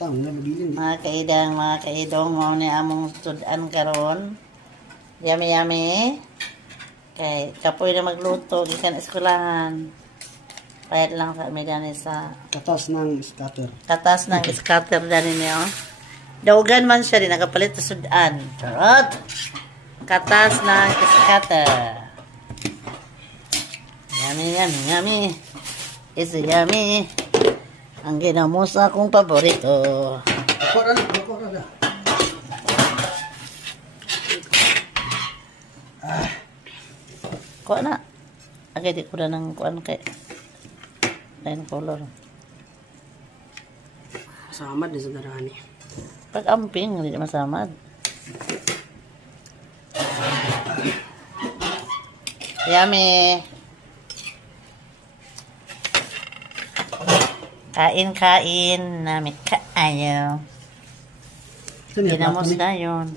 Tang na mabilin. Mga kaidong mo ni among sudan karon. Yummy yummy. Kay kapoy na magluto gikan eskwelahan. Payat lang sa medani sa Katas ng scatter. katas ng scatter dani niyo. Daugan man siya din nagapalit sa sudan. Charot. Katas ng scatter. Yummy yummy yummy. It's yummy. Ang ginamusa kong paborito. Ako na. Kuha na. Agay di ko na ng kuhaan kay line color. Samad din sa darani. Pag amping, hindi masamad. Yummy. Kain namin kaayo. Ginamos na yun.